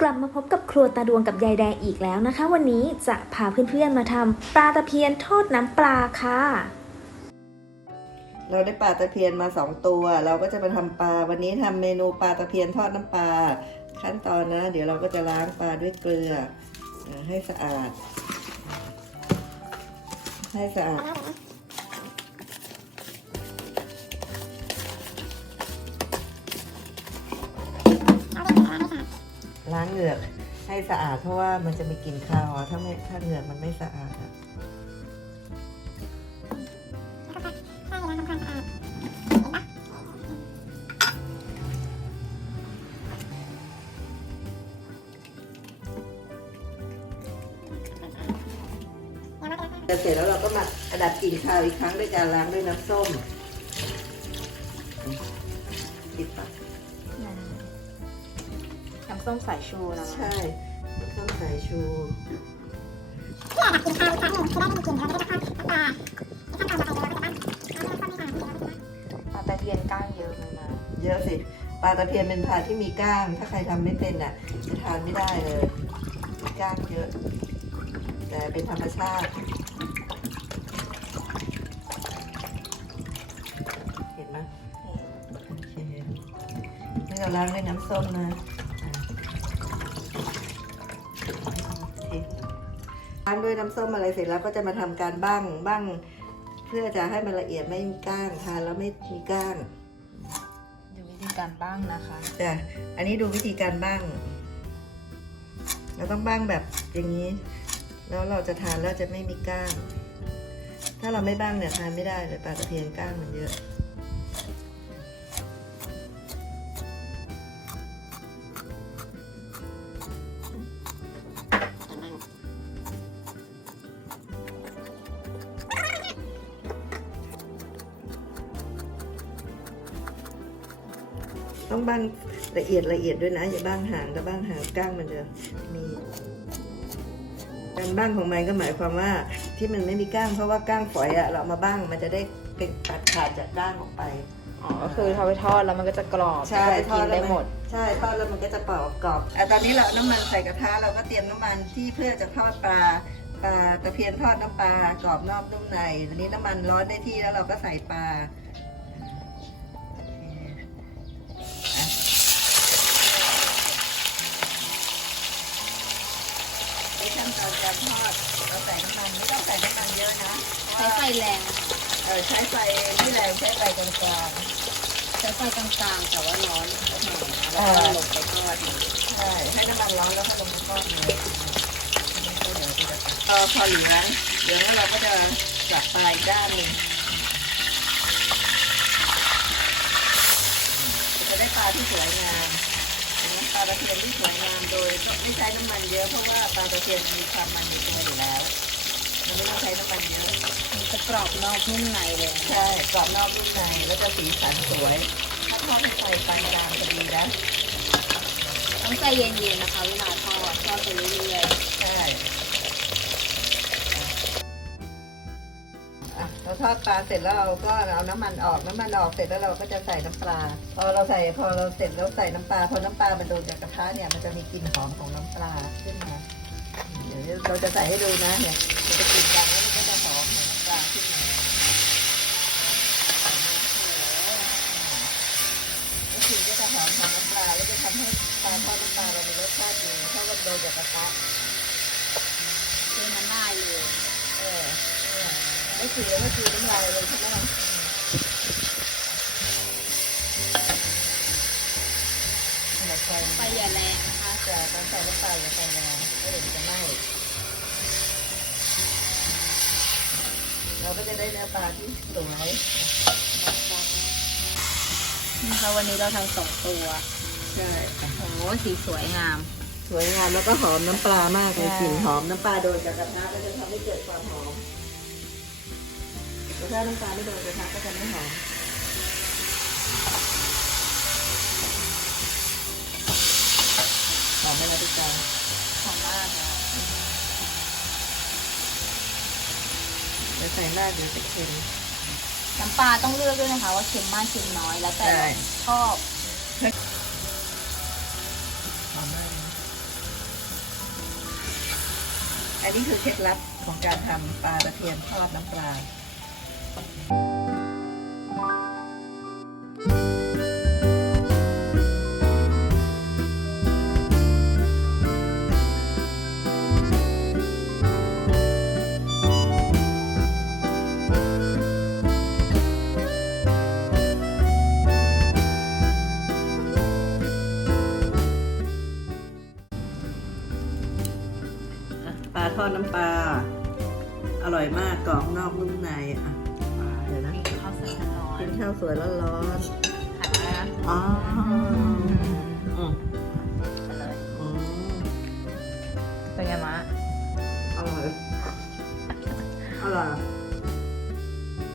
กลับมาพบกับครัวตาดวงกับยายแดงอีกแล้วนะคะ วันนี้จะพาเพื่อนๆมาทำปลาตะเพียนทอดน้ำปลาค่ะ เราได้ปลาตะเพียนมาสองตัว เราก็จะมาทำปลาวันนี้ทำเมนูปลาตะเพียนทอดน้ำปลาขั้นตอนนะ เดี๋ยวเราก็จะล้างปลาด้วยเกลือเอ่อให้สะอาด ให้สะอาด ล้างเหงือกให้สะอาดเพราะว่ามันจะมีกลิ่นคาวถ้าไม่ถ้าเหงือกมันไม่สะอาดอะเสร็จแล้วเราก็มาอัดับกลิ่นคาวอีกครั้งด้วยการล้างด้วยน้ำส้ม ส้มสายชูนะใช่น้ำส้มสายชูปลาตะเพียนก้างเยอะเลยนะเยอะสิปลาตะเพียนเป็นปลาที่มีก้าง ถ้าใครทำไม่เป็นอะจะทานไม่ได้เลยมีก้างเยอะ แต่เป็นธรรมชาติ เห็นไหมโอเคนี่เราล้างด้วยน้ำส้มนะอะทิ้ง ล้างด้วยน้ำส้มอะไรเสร็จแล้วก็จะมาทำการบ้างบ้าง เพื่อจะให้มันละเอียดไม่มีก้างทานแล้วไม่มีก้างดูวิธีการบ้างนะคะจ้ะอันนี้ดูวิธีการบ้างเราต้องบ้างแบบอย่างนี้ แล้วเราจะทานแล้วจะไม่มีก้าง ถ้าเราไม่บ้างเนี่ยทานไม่ได้เลยปลาตะเพียนก้างมันเยอะ ต้องบ้างละเอียดละเอียดด้วยนะ อย่าบ้างหางถ้าบ้างหางก้างมันจะมีการบ้างของมันก็หมายความว่าที่มันไม่มีก้างเพราะว่าก้างฝอยอะเราเอามาบ้างมันจะได้เป็นตัดขาดจากก้างออกไปอ๋อก็คือทำไปทอดแล้วมันก็จะกรอบใช่แล้วก็จะกินได้หมด ใช่ทอดแล้วมันก็จะเป่ากรอบอะตอนนี้เราเอาน้ำมันใส่กระทะเราก็เตรียมน้ำมันที่เพื่อจะทอดปลาปลาตะเพียนทอดน้ำปลากรอบนอกนุ่มในตอนนี้น้ำมันร้อนได้ที่แล้วเราก็ใส่ปลา ในขั้นตอนการทอดเราใส่น้ำมันไม่ต้องใส่น้ำมันเยอะนะเพราะใช้ว่าไฟแรงเออใช้ไฟไม่แรงใช้ไฟกลางๆใช้ไฟกลางๆแต่ว่าร้อนแหมเอแล้วอก็ลงไปทอดใช่ให้น้ำมันร้อนแล้วก็ลงไปทอดเลยพอพอเหลืองเหลืองแล้วเราก็จะกลับไปอีกด้านหนึ่งจะได้ปลาที่สวยงามเห็นไหม ปลาตะเพียนที่สวยงามโดยไม่ใช้น้ำมันเยอะเพราะว่าปลาตะเพียนมีความมันอยู่ตัวอยู่แล้วมันไม่ต้องใช้น้ำมันเยอะมันจะกรอบนอกนุ่มในเลยใช่กรอบนอกนุ่มในแล้วจะสีสันสวย ถ้าทอดในไฟปานกลางจะดีนะต้องใจเย็นๆนะคะเวลาทอดทอดไปเรื่อยๆ ทอดปลาเสร็จแล้วเราก็เอาน้ำมันออกน้ำมันออกเสร็จแล้วเราก็จะใส่น้ำปลา พอเราใส่พอเราเสร็จแล้วใส่น้ำปลาพอน้ำปลามันโดนจากกระทะเนี่ยมันจะมีกลิ่นหอมของน้ำปลาขึ้นมาเดี๋ยวเราจะใส่ให้ดูนะเนี่ยมันจะกลิ่นดังแล้วมันก็จะหอมของน้ำปลาขึ้นมาแล้วกลิ่นก็จะหอมของน้ำปลาแล้วจะทำให้ปลาทอดน้ำปลาเรามีรสชาติดีเพราะว่าโดนจากกระทะ ๆคือมันได้เลย เออเนี่ย ไม่ถือไม่ถือน้ำลายเลยใช่ไหมล่ะอืมนี่แหละไฟอย่าแรงนะคะจะตอนใส่น้ำปลาอย่าไฟแรงไม่เดี๋ยวมันจะไหม้เราก็จะได้เนื้อปลาที่สวยนี่ค่ะวันนี้เราทำสองตัวใช่โอ้โหสีสวยงาม สวยงามแล้วก็หอมน้ำปลามากเลยใช่กลิ่นหอมน้ำปลาโดนกับกระทะก็จะทำให้เกิดความหอม แต่ถ้าน้ำปลไม่โดนกระทะก็จะไม่หอมหอมไหมล่ะพี่จอยหอมมากนะเดี๋ยวใส่หน้าเดี๋ยวจะเค็ม น้ำปลาต้องเลือกด้วยนะคะ ว่าเค็มมากเค็มน้อยแล้วแต่ใช่ ชอบหอมมากนะอันนี้คือเคล็ดลับของการทำปลาตะเพียนทอดน้ำปลา ปลาทอดน้ำปลา อร่อยมากกรอบนอกนุ่มในอะ ข้าวสวยร้อนค่ะแล้วๆอ๋อ